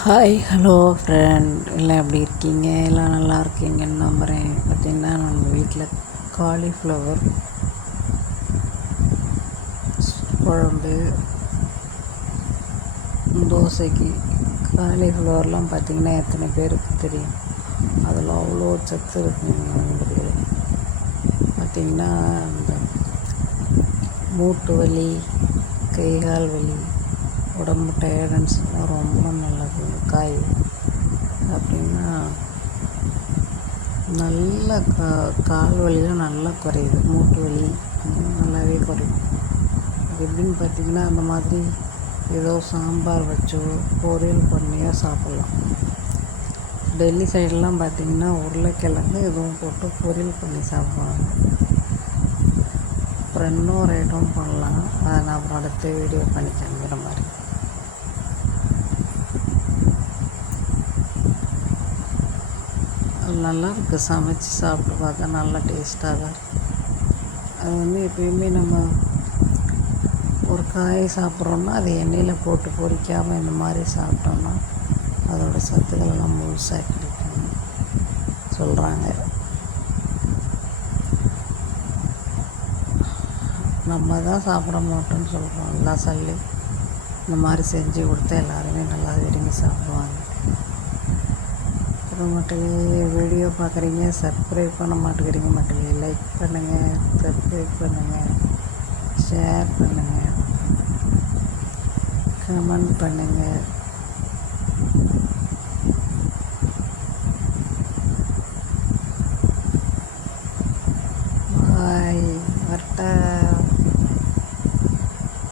Hi hello friend, எல்லாம் எப்படி இருக்கீங்க? எல்லாம் நல்லா இருக்கீங்கன்னு நம்புகிறேன். பார்த்திங்கன்னா நம்ம வீட்டில் காலிஃப்ளவர் குழம்பு, தோசைக்கு. காலிஃப்ளவர்லாம் பார்த்திங்கன்னா எத்தனை பேருக்கு தெரியும்? அதில் அவ்வளோ சத்து இருக்குங்க உங்களுக்கு. பார்த்திங்கன்னா இந்த மூட்டு வலி, கை கால் வலி, உடம்பு டயர்டன்ஸ்லாம் ரொம்ப நல்லது காய். அப்படின்னா நல்ல கால் வலிலாம் நல்லா குறையுது, மூட்டு வலி நல்லாவே குறையும். அது எப்படின்னு பார்த்திங்கன்னா அந்த மாதிரி ஏதோ சாம்பார் வச்சோ பொரியல் பண்ணியோ சாப்பிட்லாம். டெல்லி சைடெலாம் பார்த்திங்கன்னா உருளைக்கிழங்கு எதுவும் போட்டு பொரியல் பண்ணி சாப்பிடுவாங்க. அப்புறம் இன்னொரு ஐட்டம் பண்ணலாம், அதை நான் அப்புறம் அடுத்த வீடியோ பண்ணி காமிக்கிற மாதிரி. நல்லா இருக்குது, சமைச்சு சாப்பிட்டு பார்த்தா நல்லா டேஸ்ட்டாக தான் இருக்குது. அது எப்பயுமே நம்ம ஒரு காய் சாப்பிட்றோன்னா அது எண்ணெயில் போட்டு பொரிக்காமல் இந்த மாதிரி சாப்பிட்டோன்னா அதோடய சத்துக்களெல்லாம் முழுசாக கிடைக்கும் சொல்கிறாங்க. நம்ம தான் சாப்பிட மாட்டோம்னு சொல்கிறோம், எல்லாம் சொல்லி இந்த மாதிரி செஞ்சு கொடுத்தா எல்லாருமே நல்லா விரும்பி சாப்பிடுவாங்க. அப்புறம் மக்களே, வீடியோ பார்க்குறீங்க, சப்ஸ்கிரைப் பண்ண மாட்டேங்கிறீங்க மக்களே. லைக் பண்ணுங்கள், சப்ஸ்கிரைப் பண்ணுங்கள், ஷேர் பண்ணுங்கள், கமெண்ட் பண்ணுங்கள்.